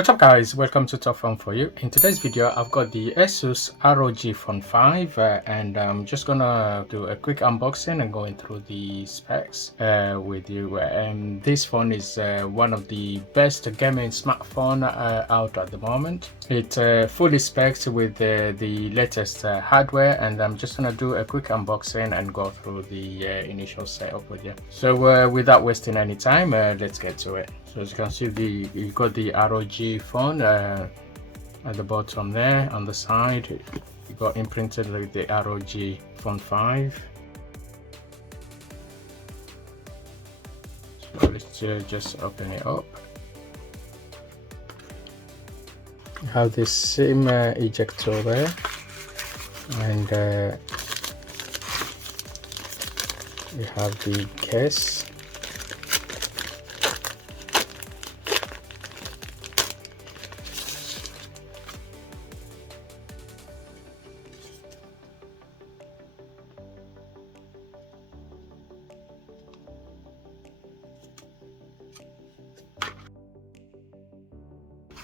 What's up guys, welcome to Top Phone For You. In today's video I've got the Asus ROG Phone 5 and I'm just gonna do a quick unboxing and going through the specs with you. And this phone is one of the best gaming smartphone out at the moment. It's fully spec'd with the latest hardware, and I'm just gonna do a quick unboxing and go through the initial setup with you. So without wasting any time, let's get to it. So as you can see, you got the ROG phone at the bottom there. On the side you got imprinted like the ROG Phone 5. So let's just open it up. You have this SIM ejector there, and you have the case.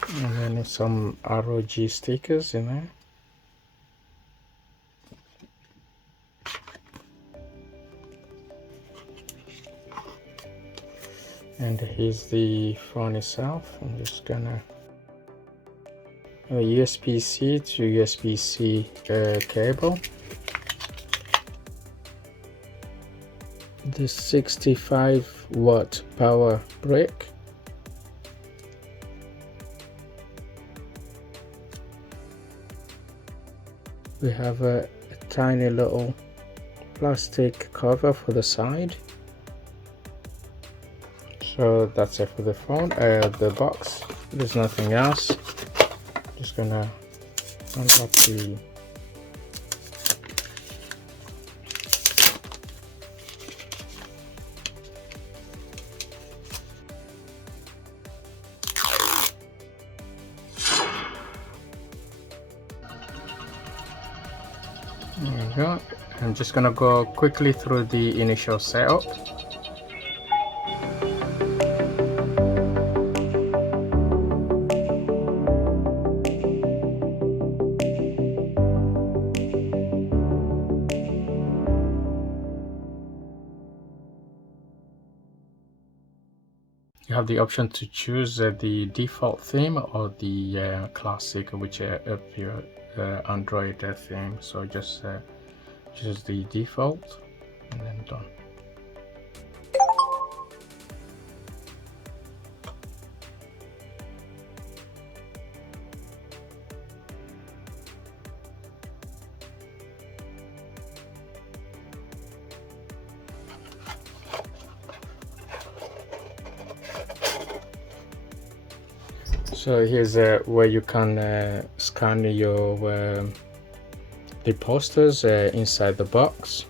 And then some ROG stickers in there. And here's the phone itself. I'm just gonna USB-C to USB-C cable. The 65-watt power brick. We have a tiny little plastic cover for the side. So that's it for the phone. The box, there's nothing else. Just gonna unwrap the there we go. I'm just gonna go quickly through the initial setup. You have the option to choose the default theme or the classic, which up your Android theme. So just choose the default and then done. So here's where you can scan your the posters inside the box.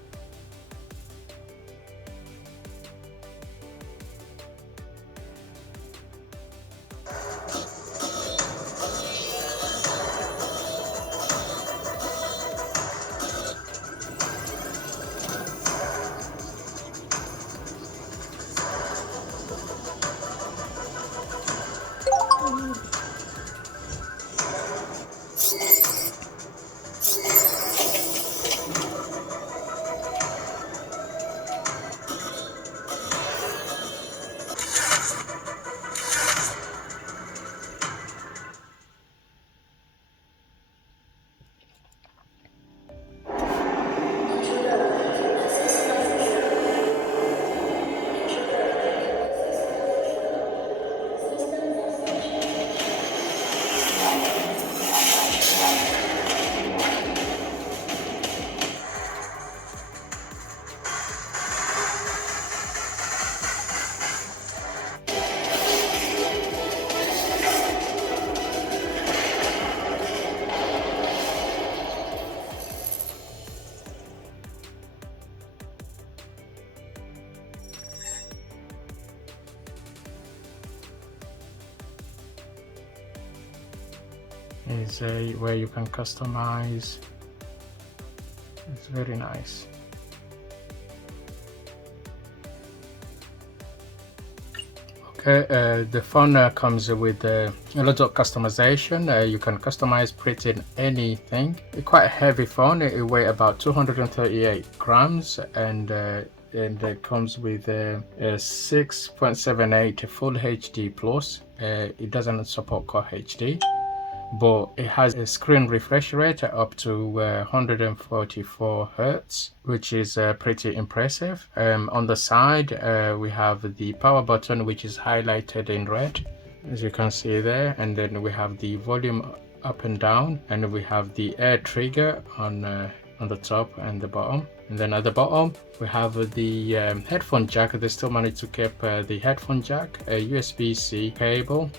Is where you can customize. It's very nice. Okay, the phone comes with a lot of customization. You can customize pretty anything. It's quite a heavy phone. It weighs about 238 grams, and it comes with a 6.78 Full HD Plus. It doesn't support Core HD, but it has a screen refresh rate up to 144 Hz, which is pretty impressive. On the side, we have the power button, which is highlighted in red, as you can see there, and then we have the volume up and down, and we have the air trigger on the top and the bottom. And then at the bottom we have the headphone jack. They still managed to keep the headphone jack, a USB-C cable.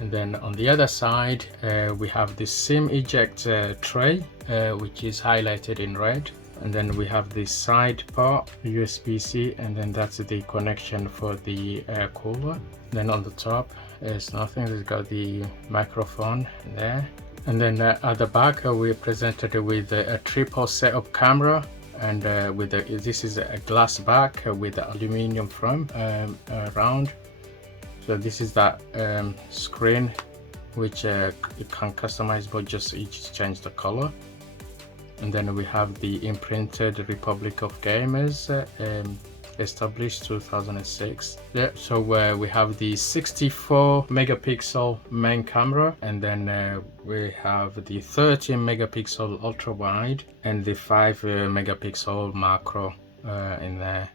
And then on the other side, we have the SIM eject tray, which is highlighted in red. And then we have the side part, USB-C, and then that's the connection for the air cooler. Then on the top, there's nothing. It's got the microphone there. And then at the back, we're presented with a triple setup camera, and this is a glass back with the aluminium frame around. So this is that screen which you can customize, but just change the color. And then we have the imprinted Republic of Gamers, established 2006. Yeah, so we have the 64 megapixel main camera, and then we have the 13 megapixel ultra wide and the 5 megapixel macro in there.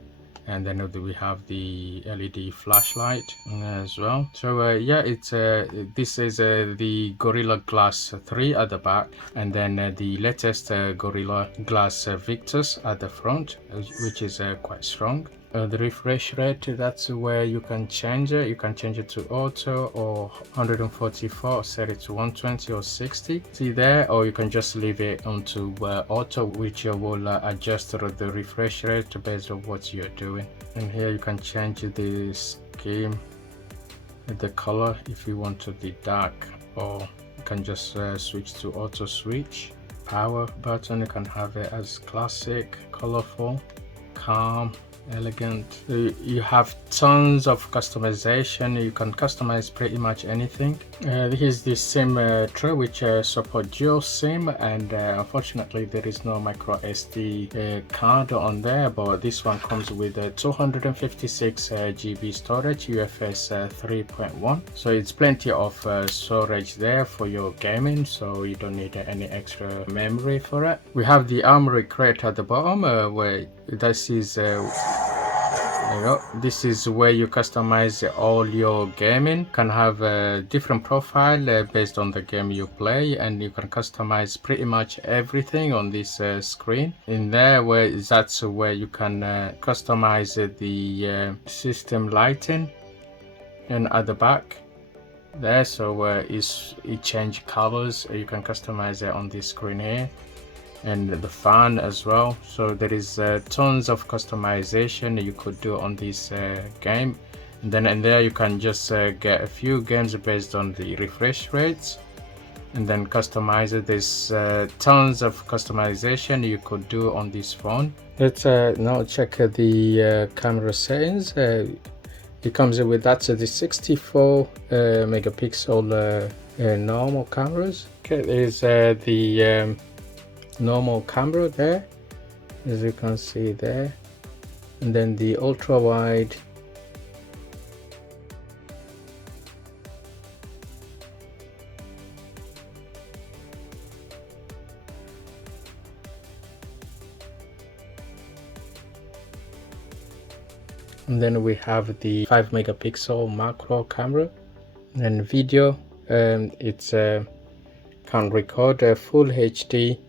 And then we have the LED flashlight as well. So yeah, it's this is the Gorilla Glass 3 at the back, and then the latest Gorilla Glass Victus at the front, which is quite strong. The refresh rate, that's where you can change it. You can change it to auto or 144, set it to 120 or 60. See there, or you can just leave it onto auto, which will adjust the refresh rate based on what you're doing. And here you can change the scheme, the color if you want to be dark, or you can just switch to auto switch. Power button, you can have it as classic, colorful, calm, elegant. You have tons of customization. You can customize pretty much anything. This is the SIM tray, which support dual SIM, and unfortunately there is no micro SD card on there, but this one comes with 256 GB storage, UFS 3.1, so it's plenty of storage there for your gaming, so you don't need any extra memory for it. We have the armory crate at the bottom, where this is this is where you customize all your gaming. Can have a different profile based on the game you play, and you can customize pretty much everything on this screen. In there, that's where you can customize the system lighting, and at the back there, so it change colors. You can customize it on this screen here, and the fan as well. So there is tons of customization you could do on this game. And then in there you can just get a few games based on the refresh rates, and then customize it. There's tons of customization you could do on this phone. Let's now check the camera settings. It comes with the 64 megapixel normal cameras. Okay, there's the normal camera there, as you can see there, and then the ultra wide, and then we have the 5 megapixel macro camera. And video, it's can record full HD,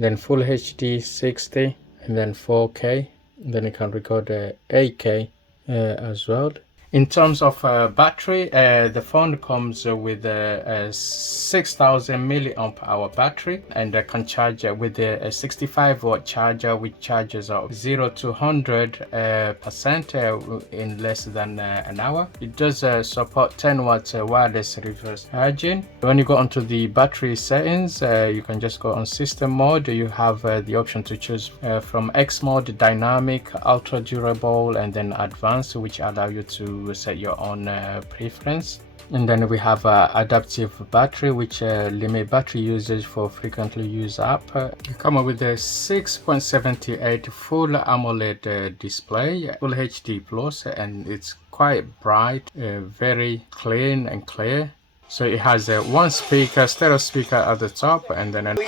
then full HD 60, and then 4K, and then it can record 8K as well. In terms of battery, the phone comes with a 6000 milliamp hour battery, and can charge with a 65 watt charger, which charges of 0 to 100% in less than an hour. It does support 10 watts wireless reverse charging. When you go onto the battery settings, you can just go on system mode. You have the option to choose from X mode, dynamic, ultra durable, and then advanced, which allow you to to set your own preference. And then we have adaptive battery, which limit battery usage for frequently used app. We come up with a 6.78 full AMOLED display, Full HD Plus, and it's quite bright, very clean and clear. So it has one speaker, stereo speaker at the top, and then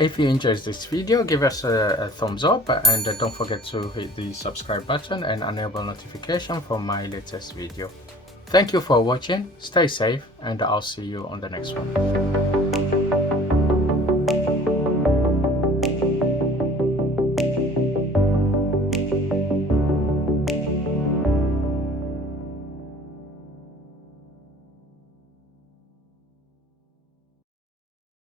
if you enjoyed this video, give us a thumbs up, and don't forget to hit the subscribe button and enable notification for my latest video. Thank you for watching, stay safe, and I'll see you on the next one.